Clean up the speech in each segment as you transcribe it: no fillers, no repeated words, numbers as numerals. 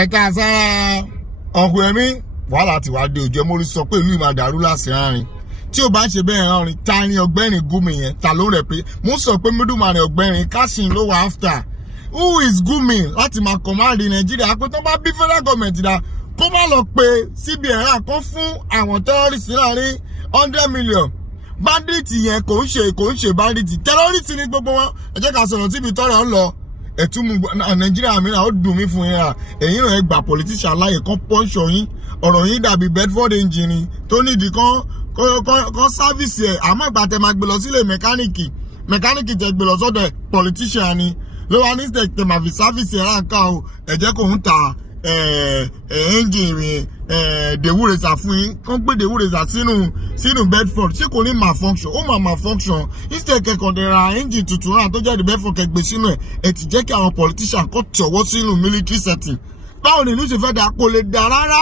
ẹ̀ka sára ọkùn ẹ̀mí wàhálà tí wàá dé òjò mórí sọ pé ìlú ìmọ̀ àdàrú láti ránrin tí ó bá ń ṣe bẹ́ẹ̀ ránrin ta ni ọ̀gbẹ́rin Gumi yẹn ta ló rẹ̀ pé mo sọ pé mídùmarè ọ̀gbẹ́rin Kashim ló wà after who is Gumi láti máa command Nàìjíríà pé tó bá bí federal government dá kó má lọ pé CBN kan fún àwọn terrorist láàrin 100 million bandit yẹn kò ń ṣe bandit terrorist ní gbogbo wọn ẹ jẹ́ ká sọ̀rọ̀ síbi tọ́rọ̀ ń lọ ẹ̀túnmù Nàìjíríà mìíràn ó dùn mí fún yín à èyí náà ẹ gbà politician láyè kan pọ́ńṣọ yín ọ̀rọ̀ yín dàbí Bedford engine tó nídìí kan sáfìsì ẹ̀ àmọ́ ìgbà tẹ máa gbé lọ sílé mẹkáníìkì tẹ gbé lọ sọ́dọ̀ politician ni ló wá ní tẹ máa fi sáfìsì ẹ̀ ráǹkà o ẹ jẹ́ kó ń ta engine dewuresa fún yín kán gbé dewuresa sínú Bedford ṣé kò ní malfunction ó malfunction instead kẹkọọ dẹra engine tuntun náà tó jáde Bedford kẹgbẹ sínú ẹ ti jẹ́ kí àwọn politician kó tọwọ́ sínú military setting báwo ni ìlú ṣe fẹ́ dà kò lè dà rárá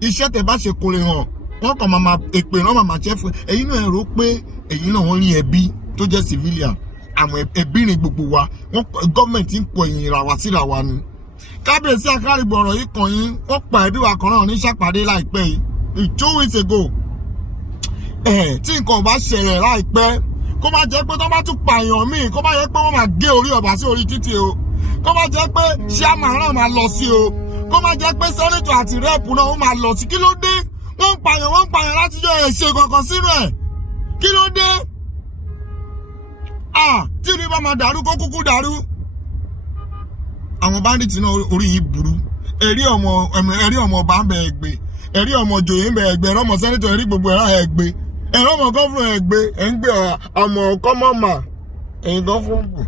iṣẹ́ tẹ́ bá ṣe kò lè hàn wọ́n kàn máa èpè náà máa ṣẹ́ fún ẹ̀yin náà rò pé ẹ̀yin náà wọ́n rí ẹbí tó jẹ́ civilian àmọ́ ẹbí ni gbogbo wa wọ́n gọ́ọ̀mẹ̀ntì ń pọ̀ ẹ̀yìn ìràwá síra wa ni kábíyèsí akárìgbò ọ̀rọ̀ yìí kàn yín wọ́n pa ẹbí wa kan náà ní ṣàpàdé láìpẹ́ yìí 2 weeks ago tí nǹkan ò bá ṣẹlẹ̀ láìpẹ́ kó má jẹ́ pé tó bá tún pààyàn míì kó má jẹ́ pé wọ́n máa gé orí ọ̀bà sí orí títì o kó má jẹ́ pé chairman náà máa lọ sí o kó má jẹ́ pé sẹ́nẹ̀tọ̀ àti rẹ́ẹ̀pù náà ó máa lọ sí kí ló dé wọ́n ń pààyàn láti yọ ẹ̀ṣẹ̀ kankan sínú ẹ̀ kí ló dé tí ní bá máa dàrú kó kúkú dàrú àwọn bandits náà orí yìí burú ẹ̀rí ọmọ ọba ń bẹ ẹgbẹ́ ẹ̀rí ọmọ joyè ń bẹ ẹgbẹ́ ẹ̀rọ ọmọ sẹ́nẹ̀tọ̀ ẹ̀rí gbogbo ẹ̀rọ ẹgbẹ́ ẹ̀rọ ọmọ gọ́fúnà ẹgbẹ́ ẹ̀ ń gbé ọmọ kọ́mọ́mà ẹ̀yìn gọ́fúnà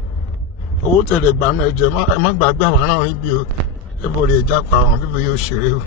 owó tẹ̀lé gbà náà ẹ̀jẹ̀ má gbàgbé àwọn aráàlú bí o ẹ̀bùrẹ̀ ìjápa àwọn bíbí yóò ṣeré o.